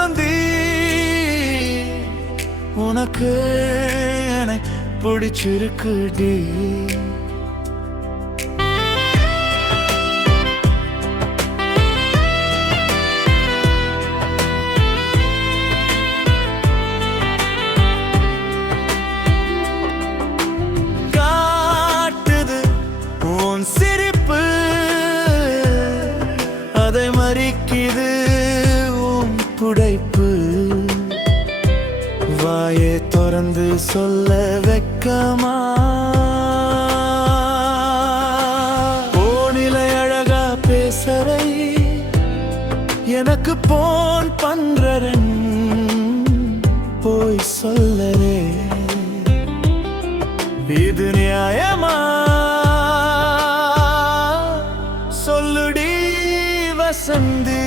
வசந்தி உனக்கு என்னை பிடிச்சிருக்குடி. காட்டுது உன் சிரிப்பு, அதை மறிக்குது உன் புடைப்பு. வாயை திறந்து சொல்ல வெக்கமா, போனிலை அழகா பேசறை எனக்கு போன் பண்றன் போய் சொல்லரே. இது நியாயமா சொல்லுடி வசந்தி.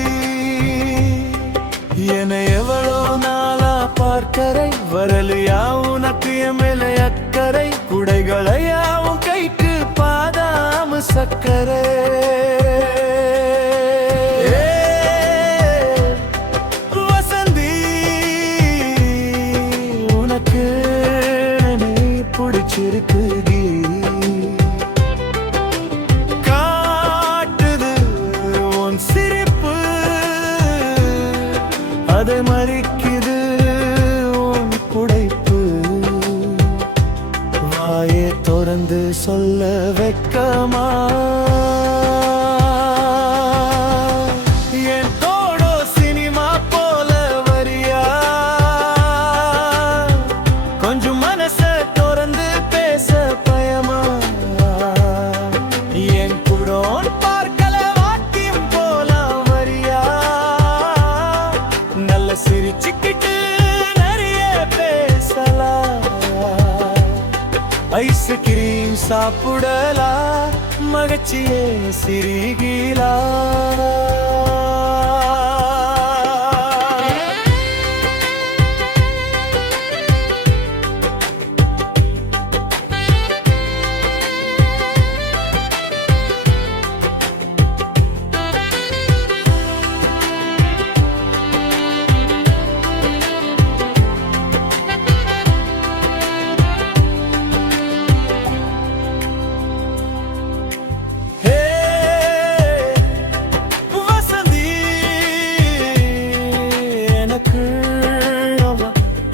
என்னை எவ்வளோ நாளா பார்க்கறை, வரலையா உனக்கு என் மேல அக்கறை, குடைகளையா உன் கைக்கு பாதாம சக்கரை. வசந்தி உனக்கு என்னை பிடிச்சிருக்குடி. காட்டுது உன் சிரிப்பு, அதை மறிக்குது உன் புடைப்பு. வாயை திறந்து சொல்ல வெக்கமா, என் தோடோ சினிமா போல வரியா, கொஞ்சம் மனச திறந்து பேச பயமா. என் குடோன் பார்க்கல வாக்கியம் போலாம் வரியா, நல்ல சிரிச்சுக்கிட்டு நிறைய பேசலாம். ஐஸ்கிரீம் சாப்பிடலாம், மகிழ்ச்சியே சிரிகீலா.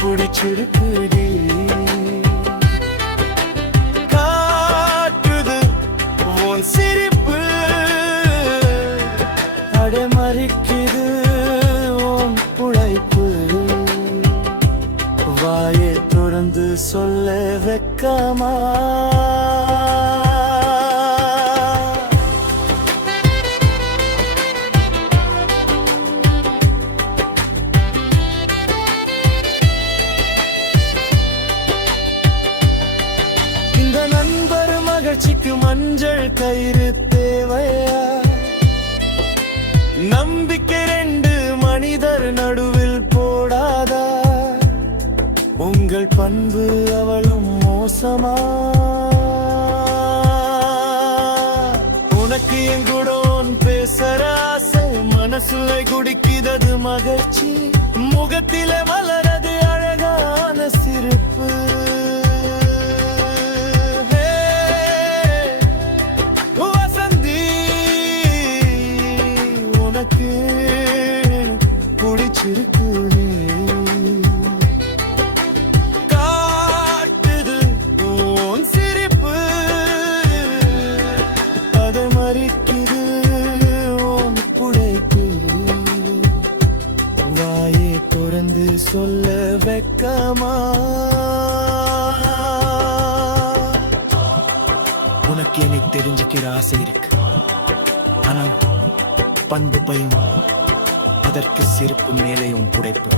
பிடிச்சிருக்குடி. காட்டுது உன் சிரிப்பு, அடை மறிக்குது உன் புடைப்பு. வாயை திறந்து சொல்ல வெக்கமா, இந்த நண்பர் மகிழ்ச்சிக்கு மஞ்சள் கயிறு தேவையா, நம்பிக்கை ரெண்டு மனிதர் நடுவில் போடாதா, உங்கள் பண்பு அவளும் மோசமா. உனக்கு என் குடோன் பேசற ஆசை, மனசுல குடிக்கிறது மகிழ்ச்சி, முகத்தில மலரது அழகான சிரிப்பு. பிடிச்சிருக்குடி. காட்டுது உன் சிரிப்பு, அதை மறிக்குது உன் புடைப்பு. வாயை திறந்து சொல்ல வெக்கமா, உனக்கு என்னை தெரிஞ்சுக்கிற ஆசை இருக்கு, ஆனா பண்பு பயம், அதற்கு சிரிப்பு மேலேயும் புடைப்பு.